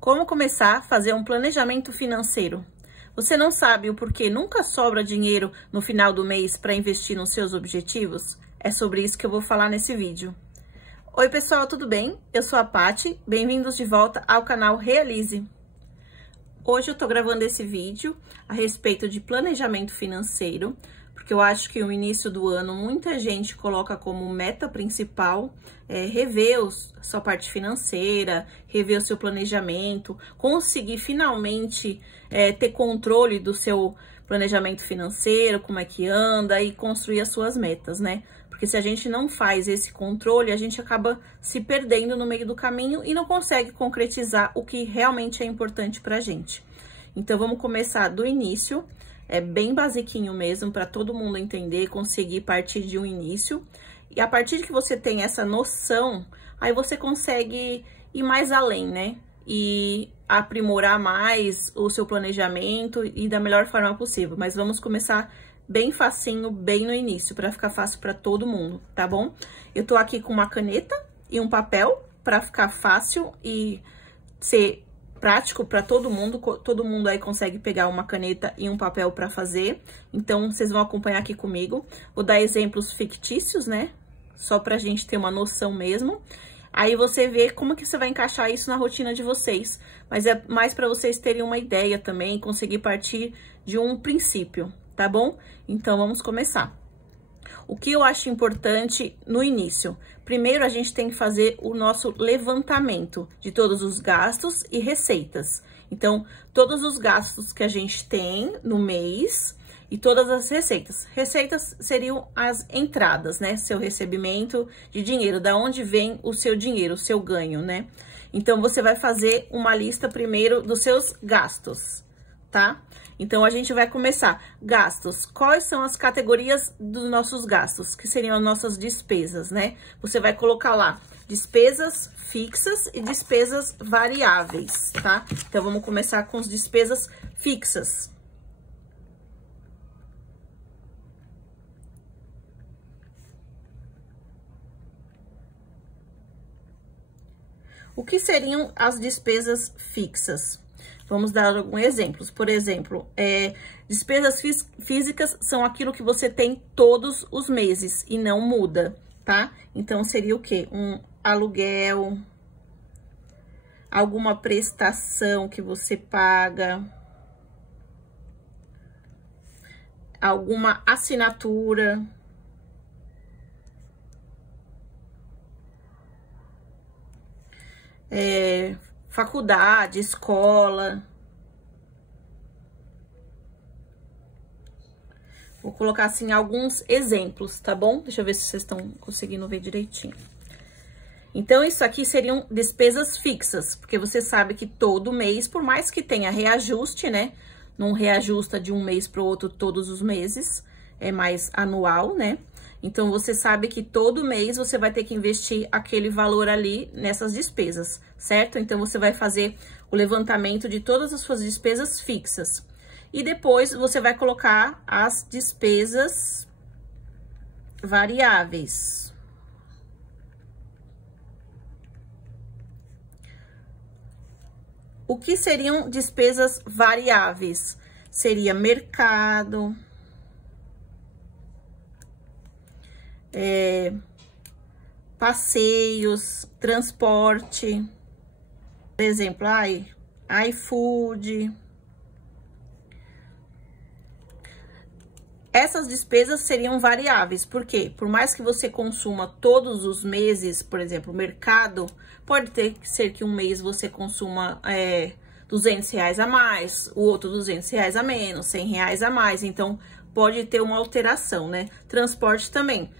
Como começar a fazer um planejamento financeiro? Você não sabe o porquê nunca sobra dinheiro no final do mês para investir nos seus objetivos? É sobre isso que eu vou falar nesse vídeo. Oi pessoal, tudo bem? Eu sou a Paty, bem-vindos de volta ao canal Realize. Hoje eu tô gravando esse vídeo a respeito de planejamento financeiro, porque eu acho que no início do ano muita gente coloca como meta principal rever sua parte financeira, rever o seu planejamento, conseguir finalmente ter controle do seu planejamento financeiro, como é que anda e construir as suas metas, né? Porque se a gente não faz esse controle, a gente acaba se perdendo no meio do caminho e não consegue concretizar o que realmente é importante pra gente. Então, vamos começar do início. É bem basiquinho mesmo, para todo mundo entender, conseguir partir de um início. E a partir de que você tem essa noção, aí você consegue ir mais além, né? E aprimorar mais o seu planejamento e da melhor forma possível. Mas vamos começar bem facinho, bem no início, para ficar fácil para todo mundo, tá bom? Eu tô aqui com uma caneta e um papel para ficar fácil e ser prático para todo mundo aí consegue pegar uma caneta e um papel para fazer. Então, vocês vão acompanhar aqui comigo. Vou dar exemplos fictícios, né? Só pra gente ter uma noção mesmo. Aí você vê como que você vai encaixar isso na rotina de vocês. Mas é mais para vocês terem uma ideia também, conseguir partir de um princípio, tá bom? Então, vamos começar. O que eu acho importante no início? Primeiro, a gente tem que fazer o nosso levantamento de todos os gastos e receitas. Então, todos os gastos que a gente tem no mês e todas as receitas. Receitas seriam as entradas, né? Seu recebimento de dinheiro, da onde vem o seu dinheiro, o seu ganho, né? Então, você vai fazer uma lista primeiro dos seus gastos, tá? Então, a gente vai começar. Gastos. Quais são as categorias dos nossos gastos? Que seriam as nossas despesas, né? Você vai colocar lá despesas fixas e despesas variáveis, tá? Então, vamos começar com as despesas fixas. O que seriam as despesas fixas? Vamos dar alguns exemplos. Por exemplo, despesas físicas são aquilo que você tem todos os meses e não muda, tá? Então, seria o quê? Um aluguel, alguma prestação que você paga, alguma assinatura, faculdade, escola. Vou colocar assim alguns exemplos, tá bom? Deixa eu ver se vocês estão conseguindo ver direitinho. Então, isso aqui seriam despesas fixas, porque você sabe que todo mês, por mais que tenha reajuste, né? Não reajusta de um mês para o outro todos os meses, é mais anual, né? Então, você sabe que todo mês você vai ter que investir aquele valor ali nessas despesas, certo? Então, você vai fazer o levantamento de todas as suas despesas fixas. E depois, você vai colocar as despesas variáveis. O que seriam despesas variáveis? Seria mercado, passeios, transporte, por exemplo, iFood. Essas despesas seriam variáveis, por quê? Por mais que você consuma todos os meses, por exemplo, o mercado, pode ser que um mês você consuma R$200 a mais, o outro R$200 a menos, R$100 a mais, então pode ter uma alteração, né? Transporte também.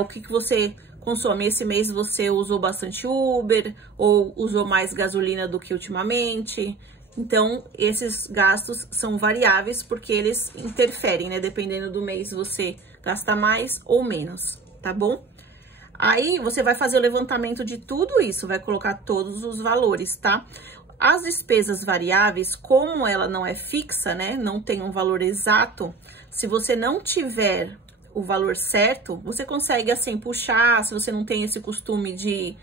O que você consome? Esse mês você usou bastante Uber ou usou mais gasolina do que ultimamente. Então, esses gastos são variáveis porque eles interferem, né? Dependendo do mês você gasta mais ou menos, tá bom? Aí, você vai fazer o levantamento de tudo isso, vai colocar todos os valores, tá? As despesas variáveis, como ela não é fixa, né? Não tem um valor exato, se você não tiver o valor certo, você consegue, assim, puxar, se você não tem esse costume de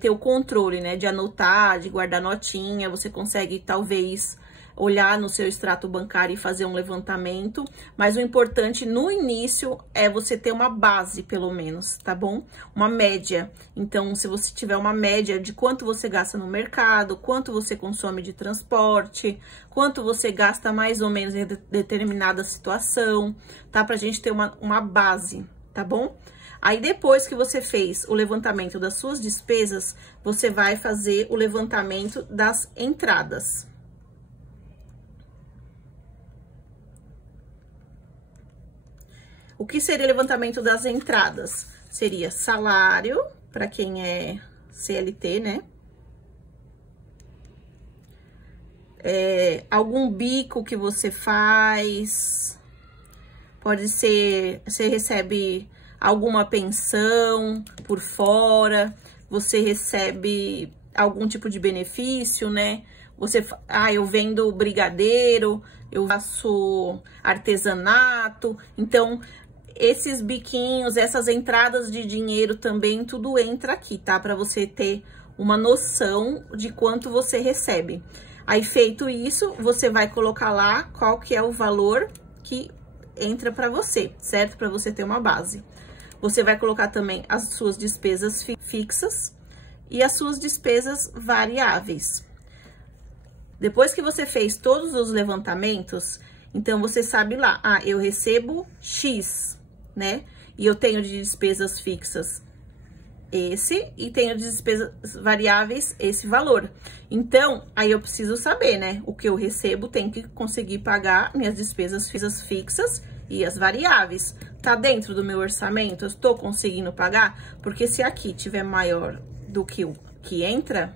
ter o controle, né, de anotar, de guardar notinha, você consegue talvez olhar no seu extrato bancário e fazer um levantamento, mas o importante no início é você ter uma base, pelo menos, tá bom? Uma média. Então, se você tiver uma média de quanto você gasta no mercado, quanto você consome de transporte, quanto você gasta mais ou menos em determinada situação, tá? Pra gente ter uma base, tá bom? Aí, depois que você fez o levantamento das suas despesas, você vai fazer o levantamento das entradas. O que seria levantamento das entradas? Seria salário, para quem é CLT, né? Algum bico que você faz, pode ser, você recebe alguma pensão por fora, você recebe algum tipo de benefício, né? Eu vendo brigadeiro, eu faço artesanato, então esses biquinhos, essas entradas de dinheiro também, tudo entra aqui, tá? Para você ter uma noção de quanto você recebe. Aí, feito isso, você vai colocar lá qual que é o valor que entra para você, certo? Para você ter uma base. Você vai colocar também as suas despesas fixas e as suas despesas variáveis. Depois que você fez todos os levantamentos, então você sabe lá, eu recebo X, né? E eu tenho de despesas fixas esse e tenho de despesas variáveis esse valor. Então, aí eu preciso saber, né? O que eu recebo tem que conseguir pagar minhas despesas fixas e as variáveis. Tá dentro do meu orçamento? Eu estou conseguindo pagar? Porque se aqui tiver maior do que o que entra,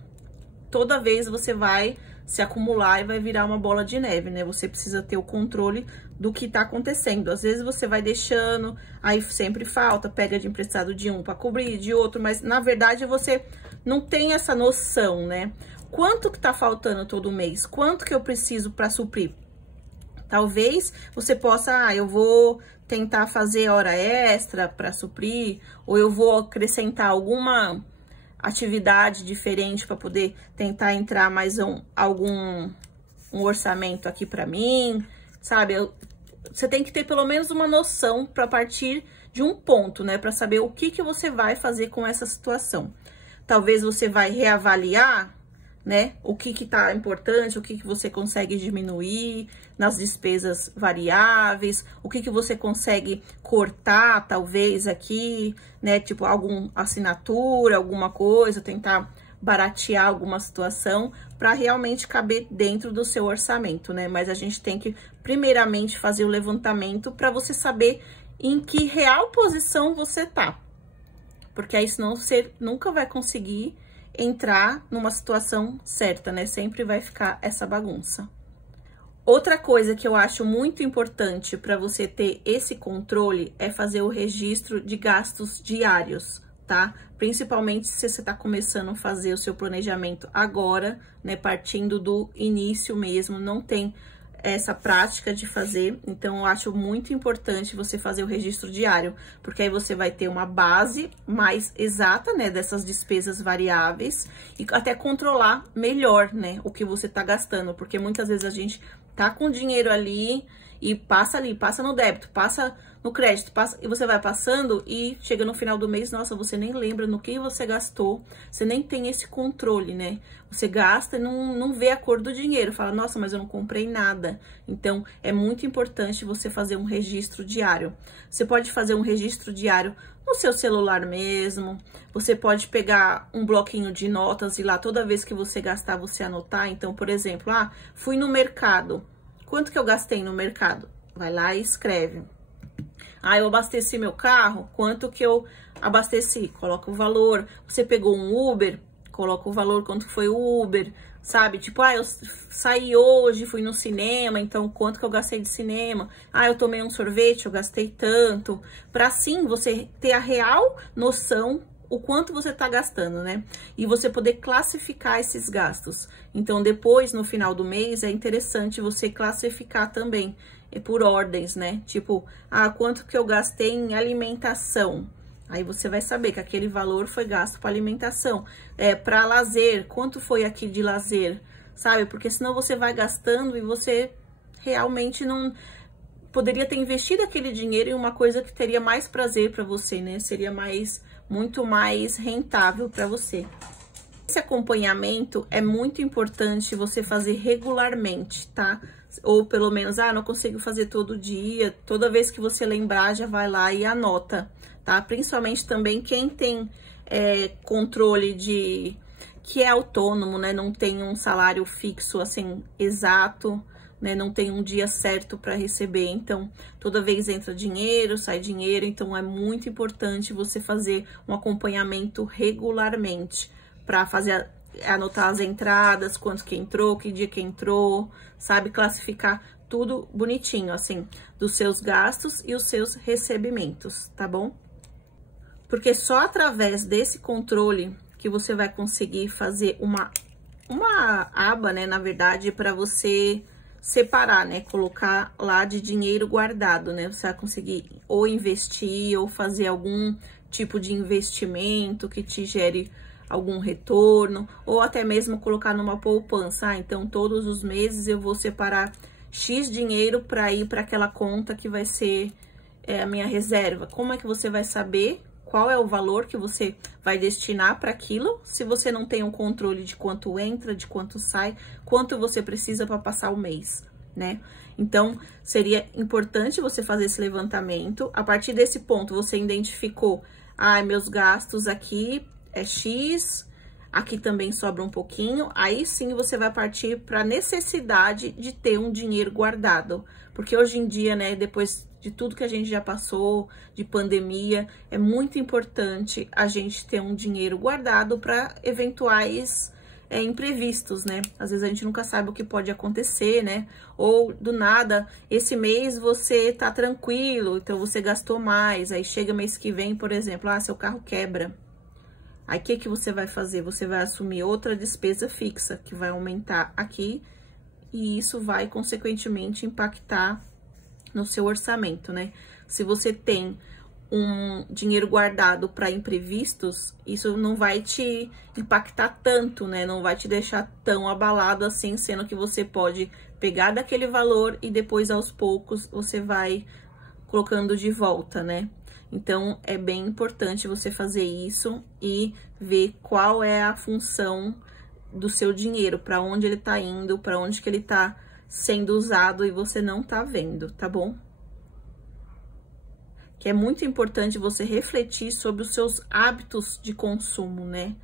toda vez você vai se acumular e vai virar uma bola de neve, né? Você precisa ter o controle do que tá acontecendo. Às vezes você vai deixando, aí sempre falta, pega de emprestado de um para cobrir, de outro, mas na verdade você não tem essa noção, né? Quanto que tá faltando todo mês? Quanto que eu preciso para suprir? Talvez você possa, eu vou tentar fazer hora extra para suprir, ou eu vou acrescentar alguma atividade diferente para poder tentar entrar mais um orçamento aqui para mim, sabe? Você tem que ter pelo menos uma noção para partir de um ponto, né? Para saber o que você vai fazer com essa situação. Talvez você vai reavaliar, né? O que tá importante, o que você consegue diminuir nas despesas variáveis, o que você consegue cortar, talvez, aqui, né? Tipo, alguma assinatura, alguma coisa, tentar baratear alguma situação para realmente caber dentro do seu orçamento, né? Mas a gente tem que, primeiramente, fazer o levantamento para você saber em que real posição você tá. Porque aí, senão, você nunca vai conseguir entrar numa situação certa, né? Sempre vai ficar essa bagunça. Outra coisa que eu acho muito importante para você ter esse controle é fazer o registro de gastos diários, tá? Principalmente se você tá começando a fazer o seu planejamento agora, né? Partindo do início mesmo, não tem essa prática de fazer, então eu acho muito importante você fazer o registro diário, porque aí você vai ter uma base mais exata, né, dessas despesas variáveis e até controlar melhor, né, o que você tá gastando, porque muitas vezes a gente tá com dinheiro ali e passa no débito, passa no crédito, e você vai passando e chega no final do mês, nossa, você nem lembra no que você gastou, você nem tem esse controle, né? Você gasta e não vê a cor do dinheiro, fala, nossa, mas eu não comprei nada. Então, é muito importante você fazer um registro diário. Você pode fazer um registro diário no seu celular mesmo, você pode pegar um bloquinho de notas e lá toda vez que você gastar, você anotar. Então, por exemplo, fui no mercado, quanto que eu gastei no mercado? Vai lá e escreve. Eu abasteci meu carro, quanto que eu abasteci? Coloca o valor. Você pegou um Uber, coloca o valor, quanto foi o Uber, sabe? Tipo, eu saí hoje, fui no cinema, então quanto que eu gastei de cinema? Eu tomei um sorvete, eu gastei tanto. Pra assim você ter a real noção o quanto você tá gastando, né? E você poder classificar esses gastos. Então, depois, no final do mês, é interessante você classificar também por ordens, né? Tipo, quanto que eu gastei em alimentação? Aí você vai saber que aquele valor foi gasto para alimentação, para lazer, quanto foi aqui de lazer, sabe? Porque senão você vai gastando e você realmente não poderia ter investido aquele dinheiro em uma coisa que teria mais prazer para você, né? Seria muito mais rentável para você. Esse acompanhamento é muito importante você fazer regularmente, tá? Ou pelo menos, não consigo fazer todo dia, toda vez que você lembrar, já vai lá e anota, tá? Principalmente também quem tem controle que é autônomo, né? Não tem um salário fixo, assim, exato, né? Não tem um dia certo para receber, então toda vez entra dinheiro, sai dinheiro, então é muito importante você fazer um acompanhamento regularmente para anotar as entradas, quanto que entrou, que dia que entrou, sabe? Classificar tudo bonitinho, assim, dos seus gastos e os seus recebimentos, tá bom? Porque só através desse controle que você vai conseguir fazer uma aba, né, na verdade, para você separar, né, colocar lá de dinheiro guardado, né? Você vai conseguir ou investir ou fazer algum tipo de investimento que te gere algum retorno, ou até mesmo colocar numa poupança. Então, todos os meses eu vou separar X dinheiro para ir para aquela conta que vai ser a minha reserva. Como é que você vai saber qual é o valor que você vai destinar para aquilo, se você não tem um controle de quanto entra, de quanto sai, quanto você precisa para passar o mês, né? Então, seria importante você fazer esse levantamento. A partir desse ponto, você identificou, meus gastos aqui é X, aqui também sobra um pouquinho, aí sim você vai partir para a necessidade de ter um dinheiro guardado, porque hoje em dia, né, depois de tudo que a gente já passou, de pandemia, é muito importante a gente ter um dinheiro guardado para eventuais imprevistos, né? Às vezes a gente nunca sabe o que pode acontecer, né? Ou do nada, esse mês você tá tranquilo, então você gastou mais, aí chega mês que vem, por exemplo, seu carro quebra. Aí, o que você vai fazer? Você vai assumir outra despesa fixa, que vai aumentar aqui, e isso vai, consequentemente, impactar no seu orçamento, né? Se você tem um dinheiro guardado para imprevistos, isso não vai te impactar tanto, né? Não vai te deixar tão abalado assim, sendo que você pode pegar daquele valor e depois, aos poucos, você vai colocando de volta, né? Então, é bem importante você fazer isso e ver qual é a função do seu dinheiro, para onde ele tá indo, para onde que ele tá sendo usado e você não tá vendo, tá bom? Que é muito importante você refletir sobre os seus hábitos de consumo, né?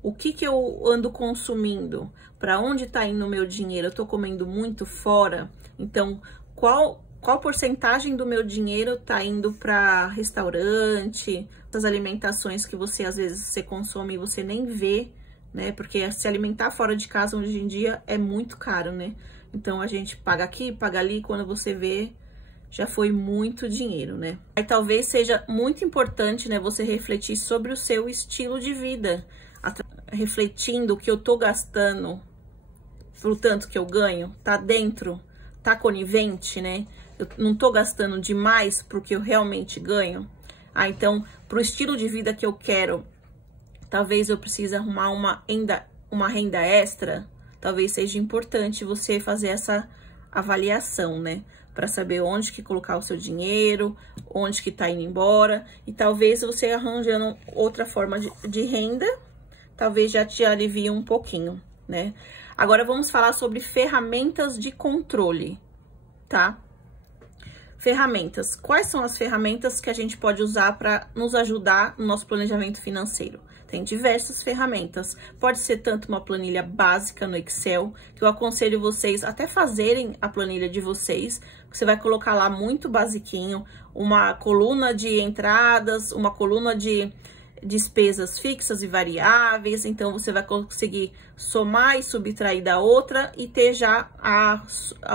O que eu ando consumindo? Para onde tá indo o meu dinheiro? Eu tô comendo muito fora? Então, qual porcentagem do meu dinheiro tá indo para restaurante, as alimentações que você, às vezes, você consome e você nem vê, né? Porque se alimentar fora de casa hoje em dia é muito caro, né? Então, a gente paga aqui, paga ali, quando você vê, já foi muito dinheiro, né? Aí talvez seja muito importante, né, você refletir sobre o seu estilo de vida, refletindo o que eu tô gastando pro tanto que eu ganho, tá dentro, tá conivente, né? Eu não tô gastando demais pro que eu realmente ganho. Então, pro estilo de vida que eu quero, talvez eu precise arrumar uma renda extra, talvez seja importante você fazer essa avaliação, né? Para saber onde que colocar o seu dinheiro, onde que tá indo embora, e talvez você arranjando outra forma de renda, talvez já te alivie um pouquinho, né? Agora vamos falar sobre ferramentas de controle, tá? Ferramentas. Quais são as ferramentas que a gente pode usar para nos ajudar no nosso planejamento financeiro? Tem diversas ferramentas. Pode ser tanto uma planilha básica no Excel, que eu aconselho vocês até fazerem a planilha de vocês. Você vai colocar lá muito basiquinho, uma coluna de entradas, uma coluna de despesas fixas e variáveis. Então, você vai conseguir somar e subtrair da outra e ter já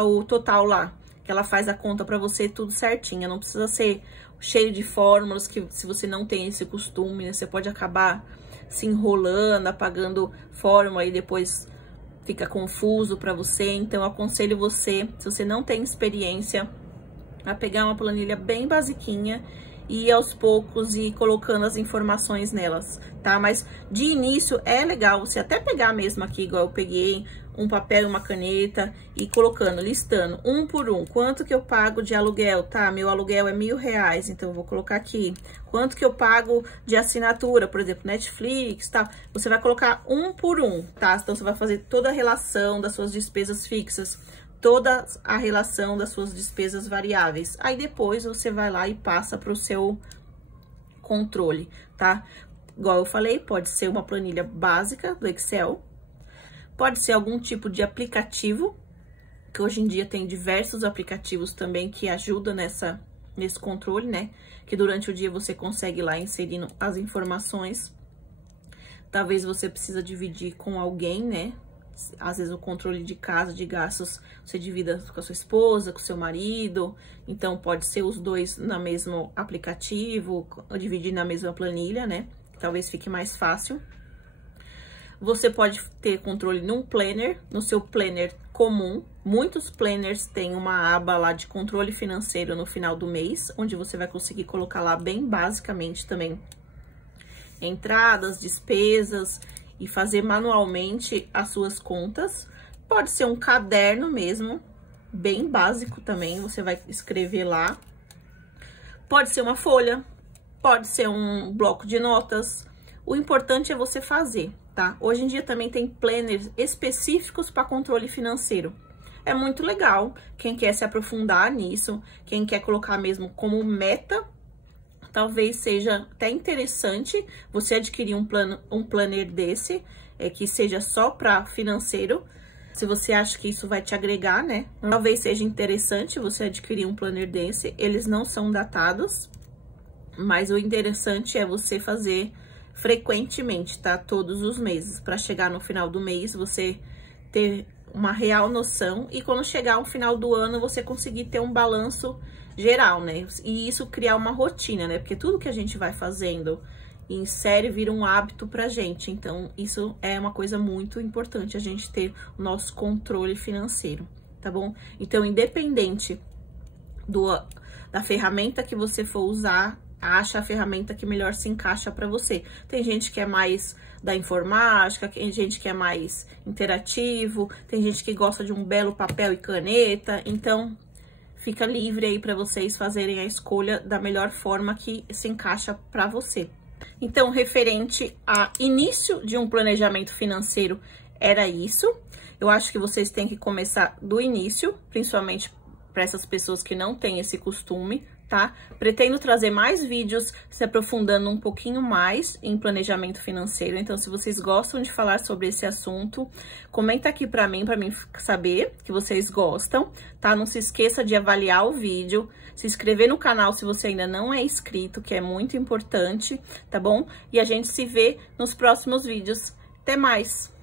o total lá, que ela faz a conta para você tudo certinho. Não precisa ser cheio de fórmulas, que se você não tem esse costume, né, você pode acabar se enrolando, apagando fórmula e depois fica confuso para você. Então, eu aconselho você, se você não tem experiência, a pegar uma planilha bem basiquinha e aos poucos ir colocando as informações nelas, tá? Mas de início é legal você até pegar mesmo aqui, igual eu peguei, um papel e uma caneta e colocando, listando um por um, quanto que eu pago de aluguel, tá? Meu aluguel é R$1.000, então eu vou colocar aqui. Quanto que eu pago de assinatura, por exemplo, Netflix, tá? Você vai colocar um por um, tá? Então você vai fazer toda a relação das suas despesas fixas, toda a relação das suas despesas variáveis. Aí depois você vai lá e passa para o seu controle, tá? Igual eu falei, pode ser uma planilha básica do Excel, pode ser algum tipo de aplicativo, que hoje em dia tem diversos aplicativos também que ajudam nesse controle, né? Que durante o dia você consegue ir lá inserindo as informações. Talvez você precisa dividir com alguém, né? Às vezes o controle de casa, de gastos, você divida com a sua esposa, com o seu marido. Então, pode ser os dois no mesmo aplicativo, ou dividir na mesma planilha, né? Talvez fique mais fácil. Você pode ter controle num planner, no seu planner comum. Muitos planners têm uma aba lá de controle financeiro no final do mês, onde você vai conseguir colocar lá bem basicamente também entradas, despesas e fazer manualmente as suas contas. Pode ser um caderno mesmo, bem básico também, você vai escrever lá. Pode ser uma folha, pode ser um bloco de notas. O importante é você fazer, tá? Hoje em dia também tem planners específicos para controle financeiro. É muito legal, quem quer se aprofundar nisso, quem quer colocar mesmo como meta, talvez seja até interessante você adquirir um planner desse, que seja só para financeiro. Se você acha que isso vai te agregar, né? Talvez seja interessante você adquirir um planner desse. Eles não são datados, mas o interessante é você fazer frequentemente, tá? Todos os meses, para chegar no final do mês você ter uma real noção e quando chegar ao final do ano você conseguir ter um balanço geral, né? E isso criar uma rotina, né? Porque tudo que a gente vai fazendo em série vira um hábito pra gente. Então, isso é uma coisa muito importante, a gente ter o nosso controle financeiro, tá bom? Então, independente da ferramenta que você for usar, acha a ferramenta que melhor se encaixa para você. Tem gente que é mais da informática, tem gente que é mais interativo, tem gente que gosta de um belo papel e caneta, então fica livre aí para vocês fazerem a escolha da melhor forma que se encaixa para você. Então, referente a início de um planejamento financeiro, era isso. Eu acho que vocês têm que começar do início, principalmente para essas pessoas que não têm esse costume, tá? Pretendo trazer mais vídeos se aprofundando um pouquinho mais em planejamento financeiro. Então, se vocês gostam de falar sobre esse assunto, comenta aqui pra mim saber que vocês gostam, tá? Não se esqueça de avaliar o vídeo, se inscrever no canal se você ainda não é inscrito, que é muito importante, tá bom? E a gente se vê nos próximos vídeos. Até mais!